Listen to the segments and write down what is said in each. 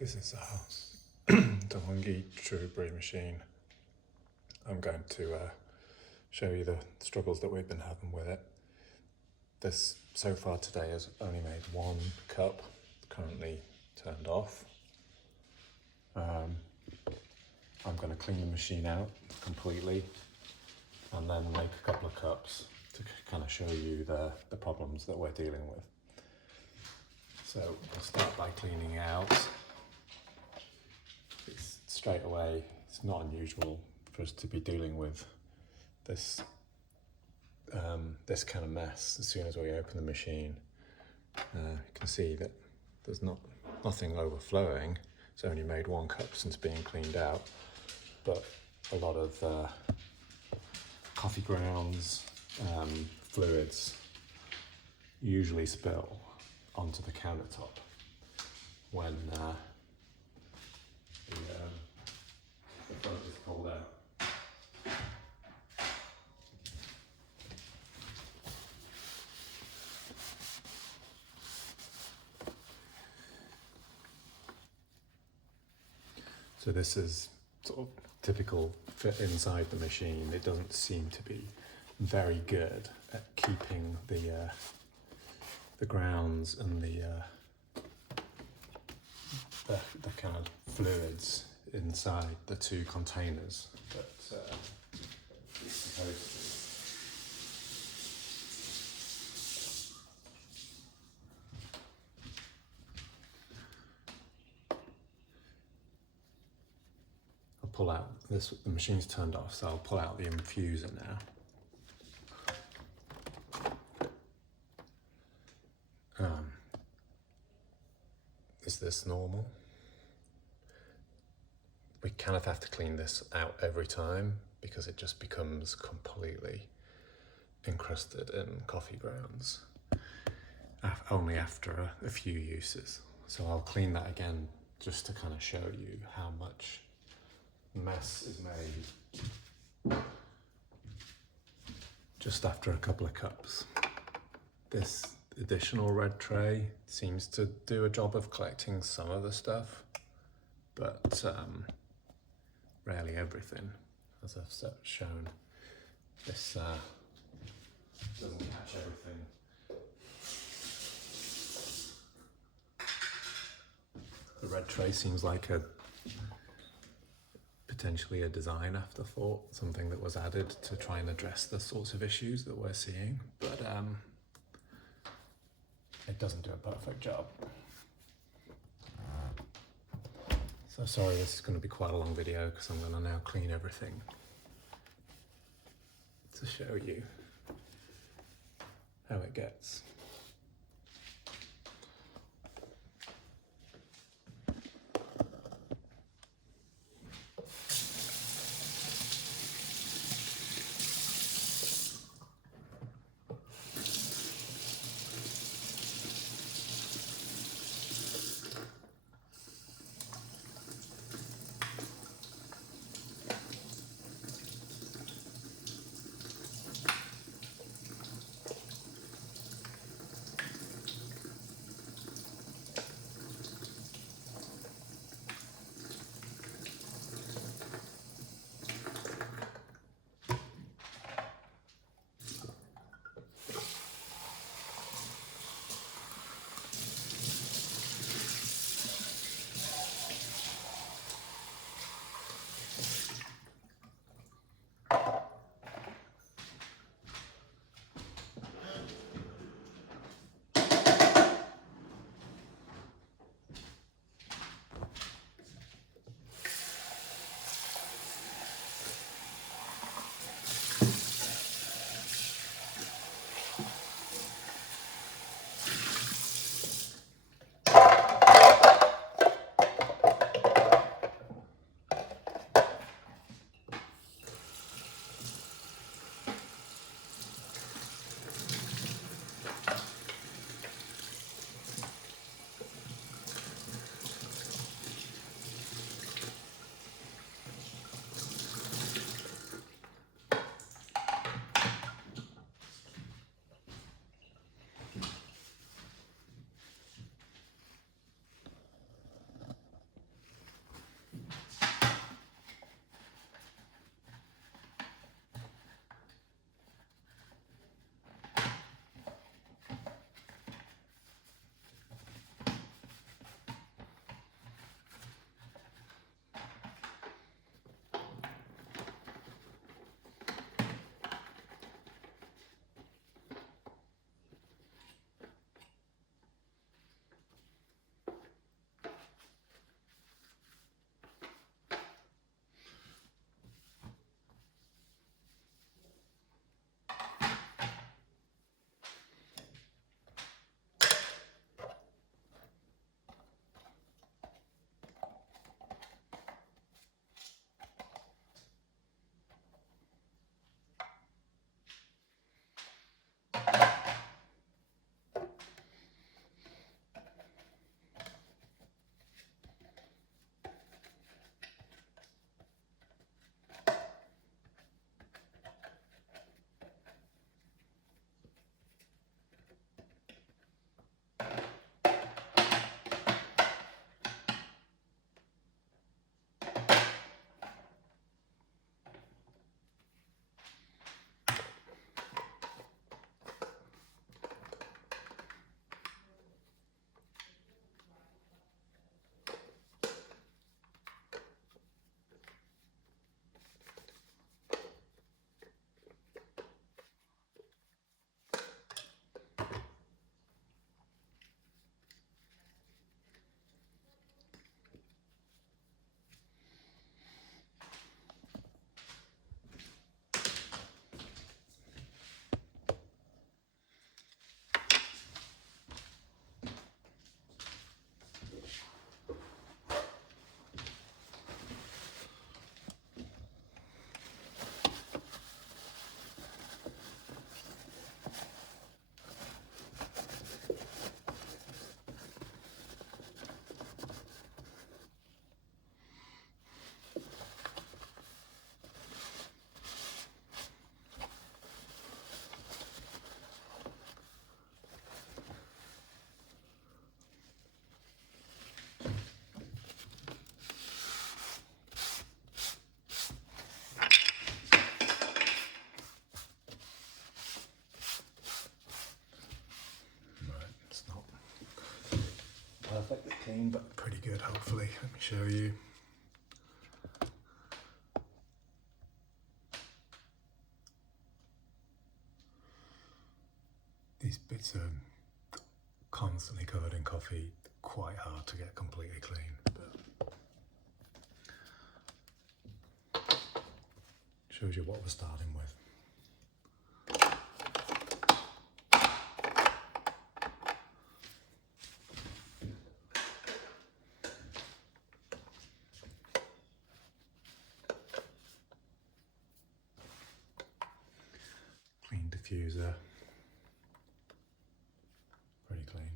This is our De'Longhi TrueBrew machine. I'm going to show you the struggles that we've been having with it. This so far today has only made one cup, currently turned off. I'm going to clean the machine out completely and then make a couple of cups to kind of show you the problems that we're dealing with. So I'll start by cleaning out. Straight away, it's not unusual for us to be dealing with this this kind of mess as soon as we open the machine. You can see that there's nothing overflowing. It's only made one cup since being cleaned out, but a lot of coffee grounds, fluids usually spill onto the countertop when the front is pulled out. So this is sort of typical fit inside the machine. It doesn't seem to be very good at keeping the grounds and the kind of fluids inside the two containers that it's supposed to. I'll pull out this. The machine's turned off, so I'll pull out the infuser now. Is this normal? We kind of have to clean this out every time because it just becomes completely encrusted in coffee grounds only after a few uses. So I'll clean that again just to kind of show you how much mess is made just after a couple of cups. This additional red tray seems to do a job of collecting some of the stuff, but rarely everything, as I've shown. This doesn't catch everything. The red tray seems like potentially a design afterthought, something that was added to try and address the sorts of issues that we're seeing, but it doesn't do a perfect job. So sorry, this is going to be quite a long video because I'm going to now clean everything to show you how it gets. let me show you. These bits are constantly covered in coffee, quite hard to get completely clean. But shows you what we're starting with. Clean diffuser. Pretty clean.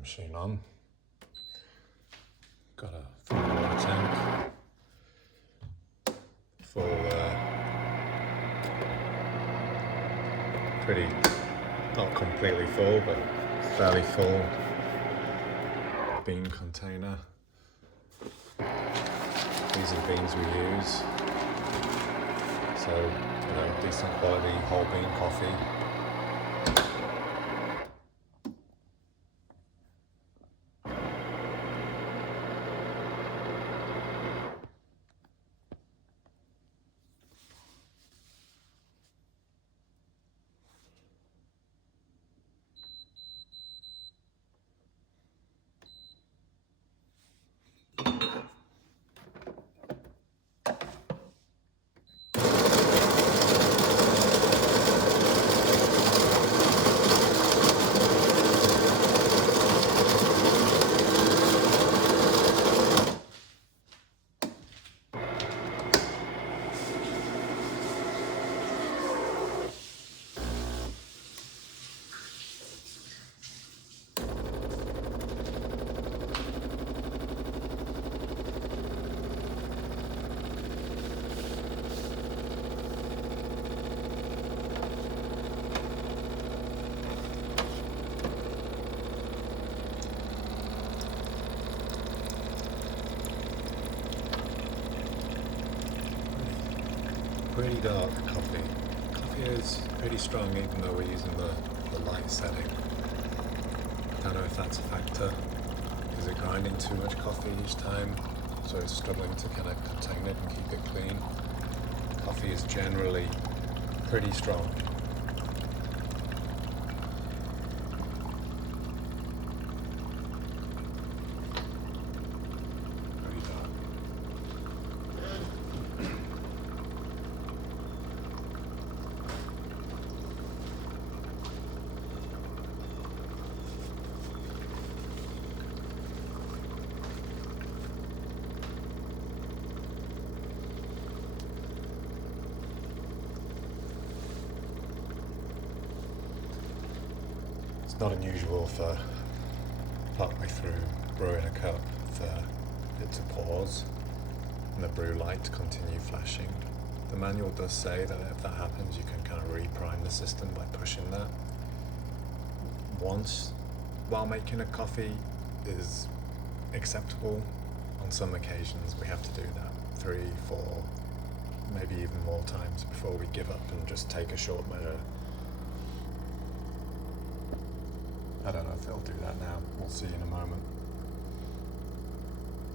Machine on. Got a full water tank, full, pretty, not completely full, but fairly full bean container. These are the beans we use. So, decent quality whole bean coffee. Pretty dark coffee. Coffee is pretty strong even though we're using the light setting. I don't know if that's a factor. Is it grinding too much coffee each time? So it's struggling to kind of contain it and keep it clean. Coffee is generally pretty strong. It's not unusual for partway through brewing a cup for it to pause and the brew light to continue flashing. The manual does say that if that happens you can kind of reprime the system by pushing that. Once while making a coffee is acceptable. On some occasions we have to do that 3, 4, maybe even more times before we give up and just take a short measure. I don't know if it'll do that now. We'll see in a moment.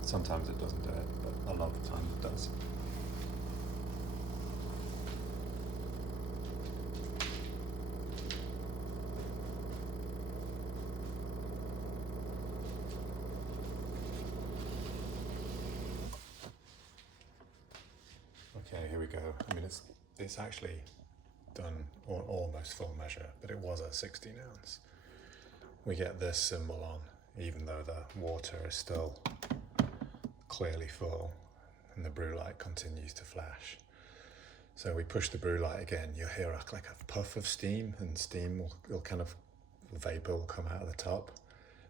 Sometimes it doesn't do it, but a lot of the time it does. Okay, here we go. I mean, it's actually done almost full measure, but it was a 16 ounce. We get this symbol on, even though the water is still clearly full and the brew light continues to flash. So we push the brew light again, you'll hear like a puff of steam, and steam will kind of, vapor will come out of the top,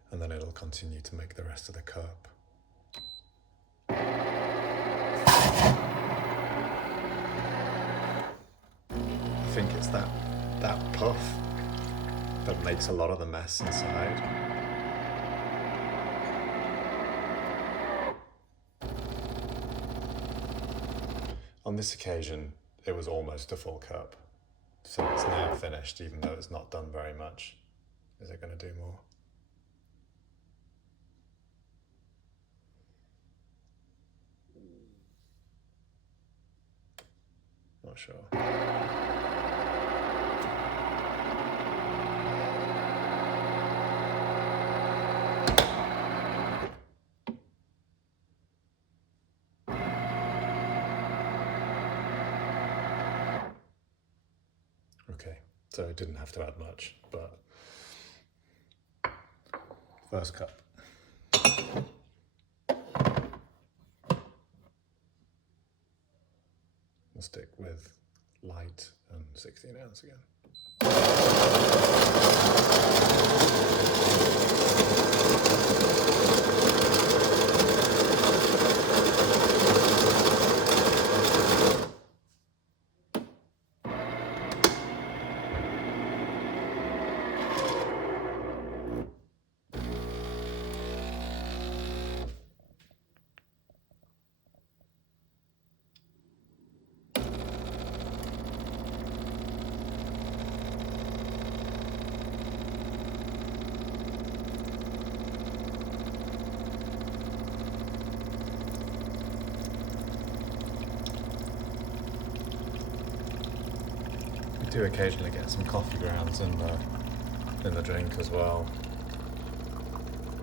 and then it'll continue to make the rest of the cup. I think it's that puff that makes a lot of the mess inside. On this occasion, it was almost a full cup, so it's now finished, even though it's not done very much. Is it going to do more? Not sure. Okay, so it didn't have to add much, but first cup. We'll stick with light and 16 ounce again. We do occasionally get some coffee grounds in the drink as well.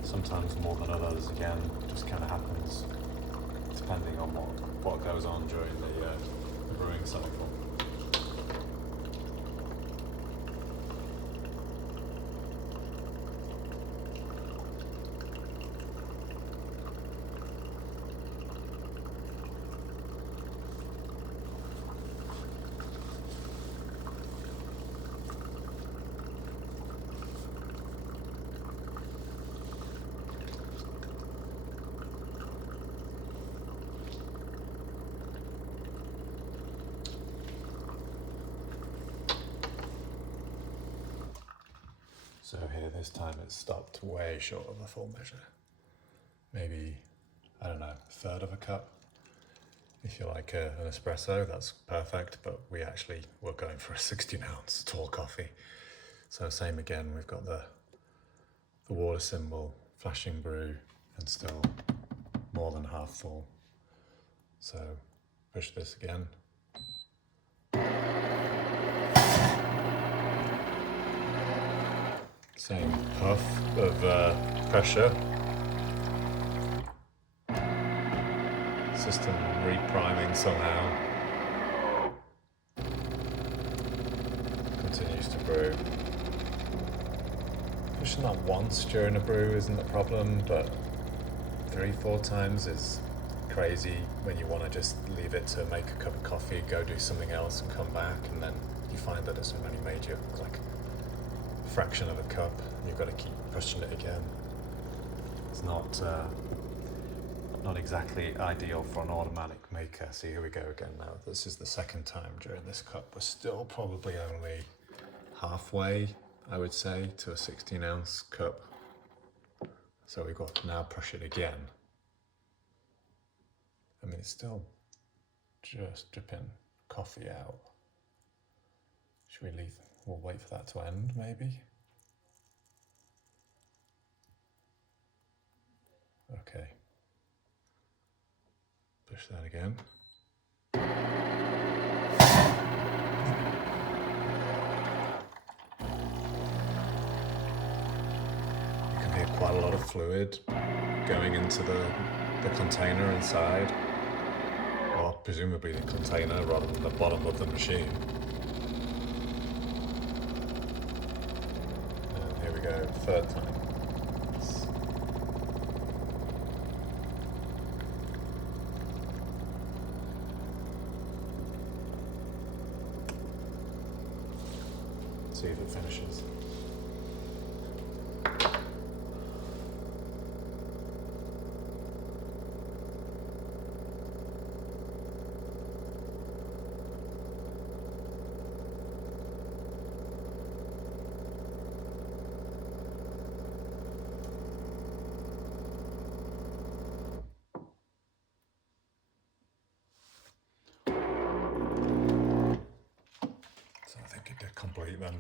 Sometimes more than others, again, just kind of happens depending on what goes on during the brewing cycle. So here this time it's stopped way short of a full measure. Maybe, I don't know, a third of a cup. If you like an espresso, that's perfect, but we actually were going for a 16 ounce tall coffee. So same again, we've got the water symbol, flashing brew, and still more than half full. So push this again. Same puff of pressure. System repriming somehow. Continues to brew. Pushing that once during a brew isn't a problem, but 3-4 times is crazy when you want to just leave it to make a cup of coffee, go do something else and come back, and then you find that it's only made you like a fraction of a cup. You've got to keep pushing it again. It's not exactly ideal for an automatic maker. So here we go again now. This is the second time during this cup. We're still probably only halfway, I would say, to a 16 ounce cup. So we've got to now push it again. I mean, it's still just dripping coffee out. Should we leave? We'll wait for that to end, maybe. Okay. Push that again. You can hear quite a lot of fluid going into the container inside, or presumably the container rather than the bottom of the machine. And here we go, third time. see if it finishes. So I think it did complete then.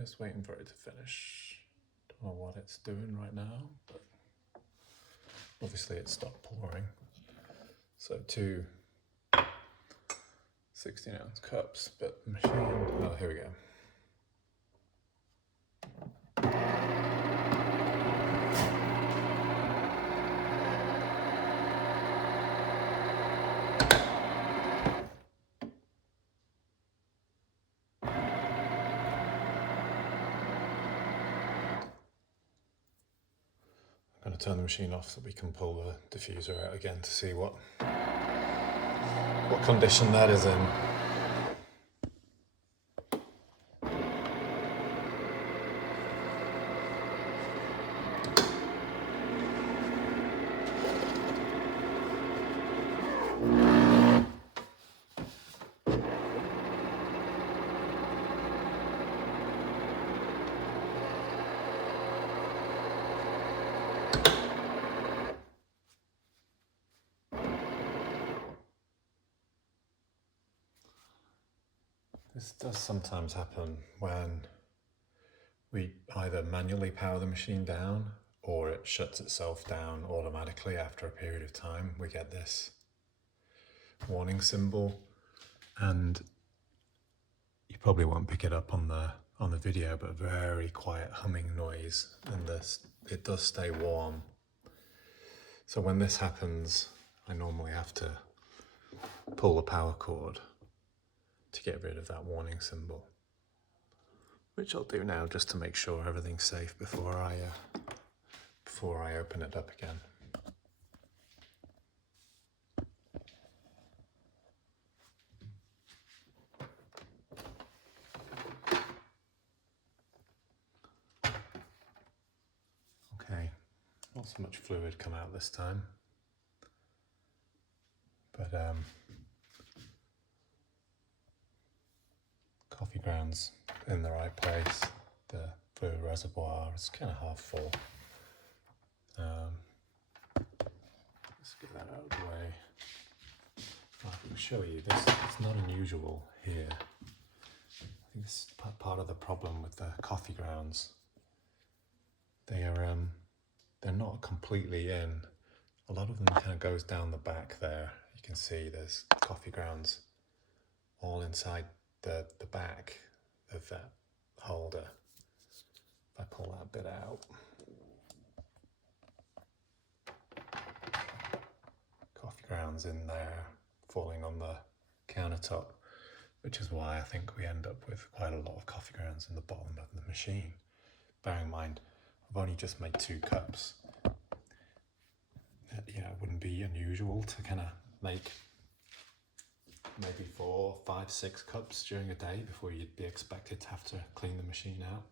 Just waiting for it to finish. Don't know what it's doing right now, but obviously it stopped pouring. So 2 16-ounce cups, but machine, oh, here we go. I'm going to turn the machine off so we can pull the diffuser out again to see what condition that is in. This does sometimes happen when we either manually power the machine down or it shuts itself down automatically after a period of time. We get this warning symbol, and you probably won't pick it up on the video, but a very quiet humming noise, and it does stay warm. So when this happens, I normally have to pull the power cord to get rid of that warning symbol, which I'll do now just to make sure everything's safe before I open it up again. Okay, not so much fluid come out this time, but coffee grounds in the right place. The fluid reservoir is kind of half full. Let's get that out of the way. I can show you this. It's not unusual here. I think this is part of the problem with the coffee grounds. They're not completely in. A lot of them kind of goes down the back there. You can see there's coffee grounds all inside the back of that holder. If I pull that bit out, coffee grounds in there falling on the countertop, which is why I think we end up with quite a lot of coffee grounds in the bottom of the machine. Bearing in mind, I've only just made 2 cups. It wouldn't be unusual to kind of make maybe 4, 5, 6 cups during a day before you'd be expected to have to clean the machine out.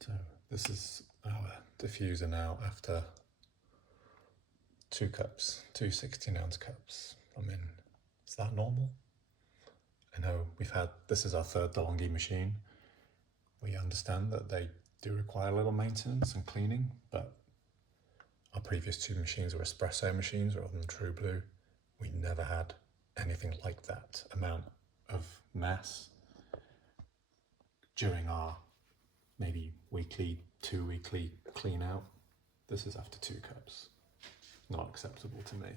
So this is our diffuser now after 2 cups, 2 16-ounce cups. I mean, is that normal? I know this is our 3rd De'Longhi machine. We understand that they do require a little maintenance and cleaning, but our previous 2 machines were espresso machines rather than TrueBrew. we never had anything like that amount of mass during our maybe weekly, 2 weekly clean out. This is after 2 cups. Not acceptable to me.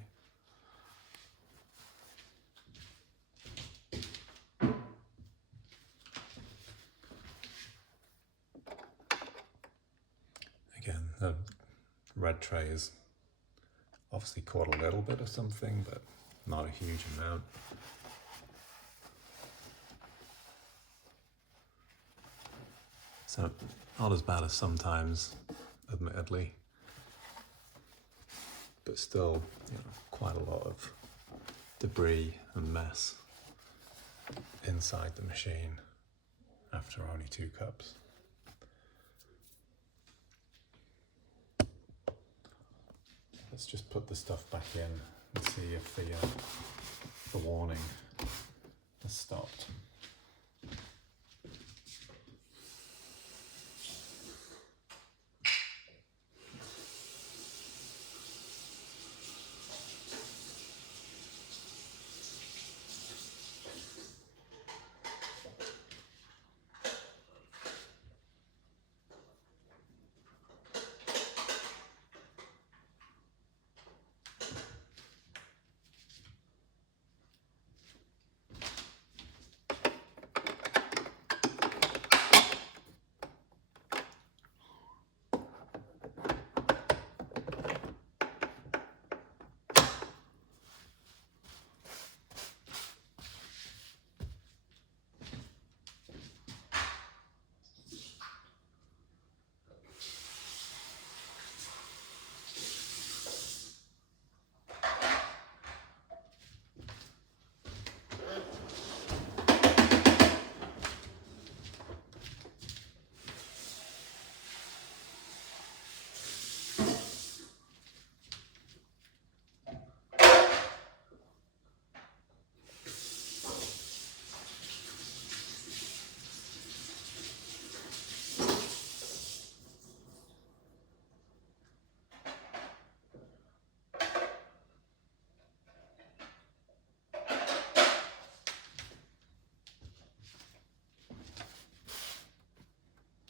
Again, the red tray is obviously caught a little bit of something, but not a huge amount. So not as bad as sometimes, admittedly, but still, you know, quite a lot of debris and mess inside the machine after only 2 cups. Let's just put the stuff back in and see if the warning has stopped.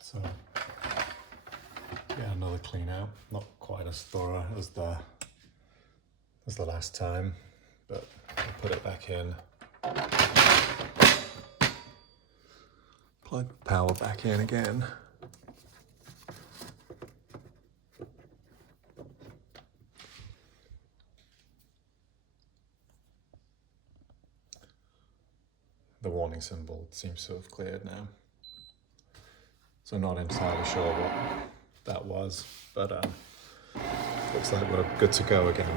So, yeah, another clean out. Not quite as thorough as the last time, but I'll put it back in. Plug the power back in again. The warning symbol seems to have cleared now. So not entirely sure what that was, but looks like we're good to go again.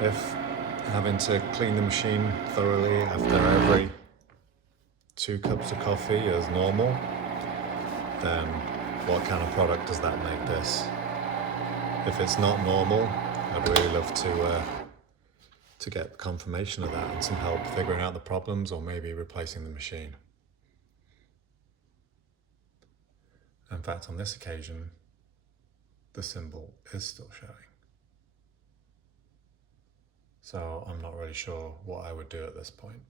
If having to clean the machine thoroughly after every 2 cups of coffee is normal, then what kind of product does that make this? If it's not normal, I'd really love to get confirmation of that and some help figuring out the problems or maybe replacing the machine. In fact, on this occasion, the symbol is still showing. So I'm not really sure what I would do at this point.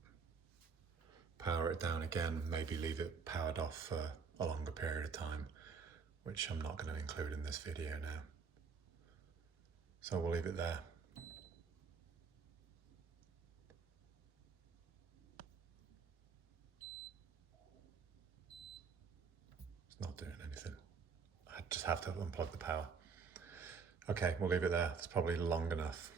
Power it down again, maybe leave it powered off for a longer period of time, which I'm not going to include in this video now. So we'll leave it there. It's not doing anything. I just have to unplug the power. Okay, we'll leave it there. It's probably long enough.